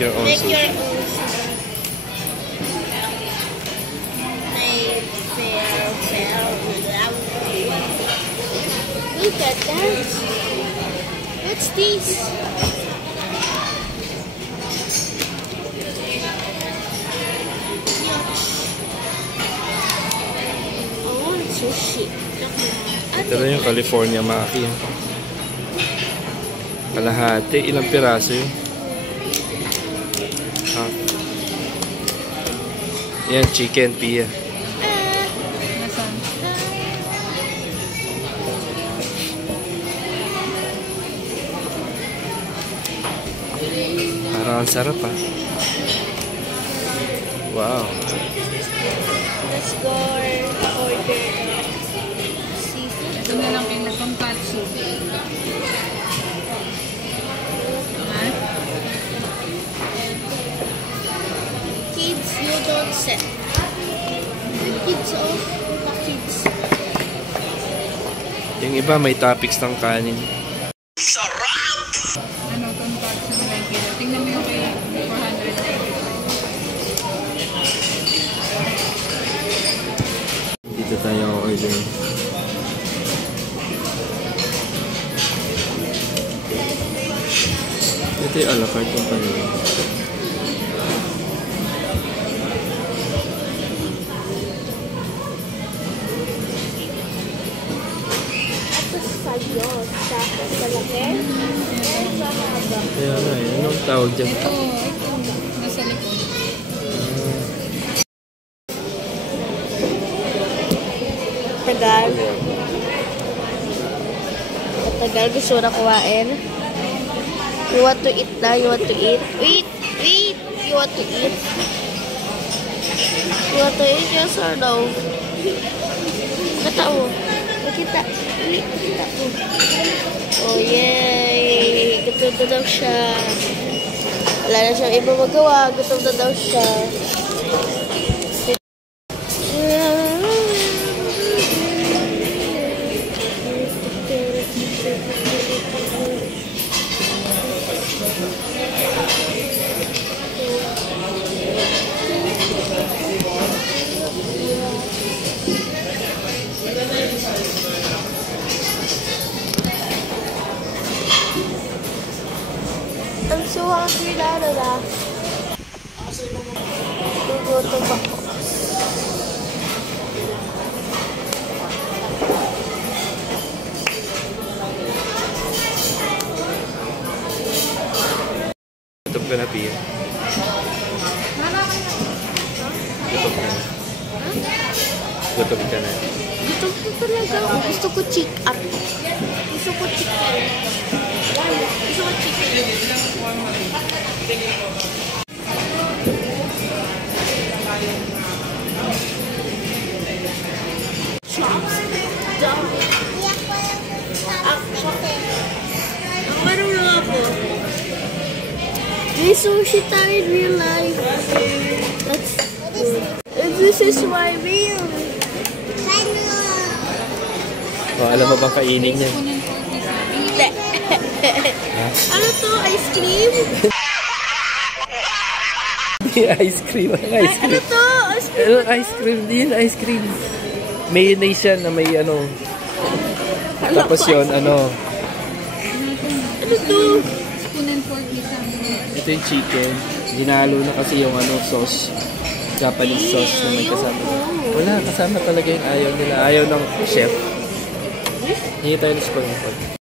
your own Make sushi. your own sushi. Look at that. What's this? I want sushi. Ito na yung California Maki. Kalahati. Ilang piraso yun? Ah. Yan, chicken pia. Parang ang sarap ah. Wow. Let's go order seafood. Ito na lang yung tonkatsu. Kids, you don't set. The kids of the kids. Yung iba may topics ng kanin. Ano, tonkatsu na lang kilo. Tingnan mo yung kaya 490. Dito tayo order. Ito yung a la carte yung panila. Kaya nga eh. Anong tawag dyan? Ito. Nasa likod. Tagal. Tagal. Gusto na kuwain. You want to eat na? You want to eat? Wait! Wait! You want to eat? You want to eat? Yes or no? Kita mo. Kita. Kita mo. Oh, yay! Gutom na daw siya. Wala na siyang iba magawa. Gutom na daw siya. I'm so hungry na, Lola. Gugutom ako. Gutom ka na, Pia. Gutom ka na. Gutom ka na. Gutom ko talaga. Gusto ko chicken. Gusto ko chicken. Gusto ko chicken. Chops. Dump. Ang marunong ako. May sushi tayo in real life. That's good. And this is my meal. Oh, alam mo bang kainin niya? Hindi. Ano to? Ice cream? Ice cream. Ang ice Ano cream. to? Ice cream? Ano, ice cream din. Ice cream. Mayonnaise yan na may ano. Tapos yun, ano. Ano to? Spoon and fork isa. Ito yung chicken. Ginalo na kasi yung ano, sauce. Japanese sauce na may kasama. Wala, kasama talaga yung ayaw nila. Ayaw ng chef. Hingi tayo ng spoon and fork.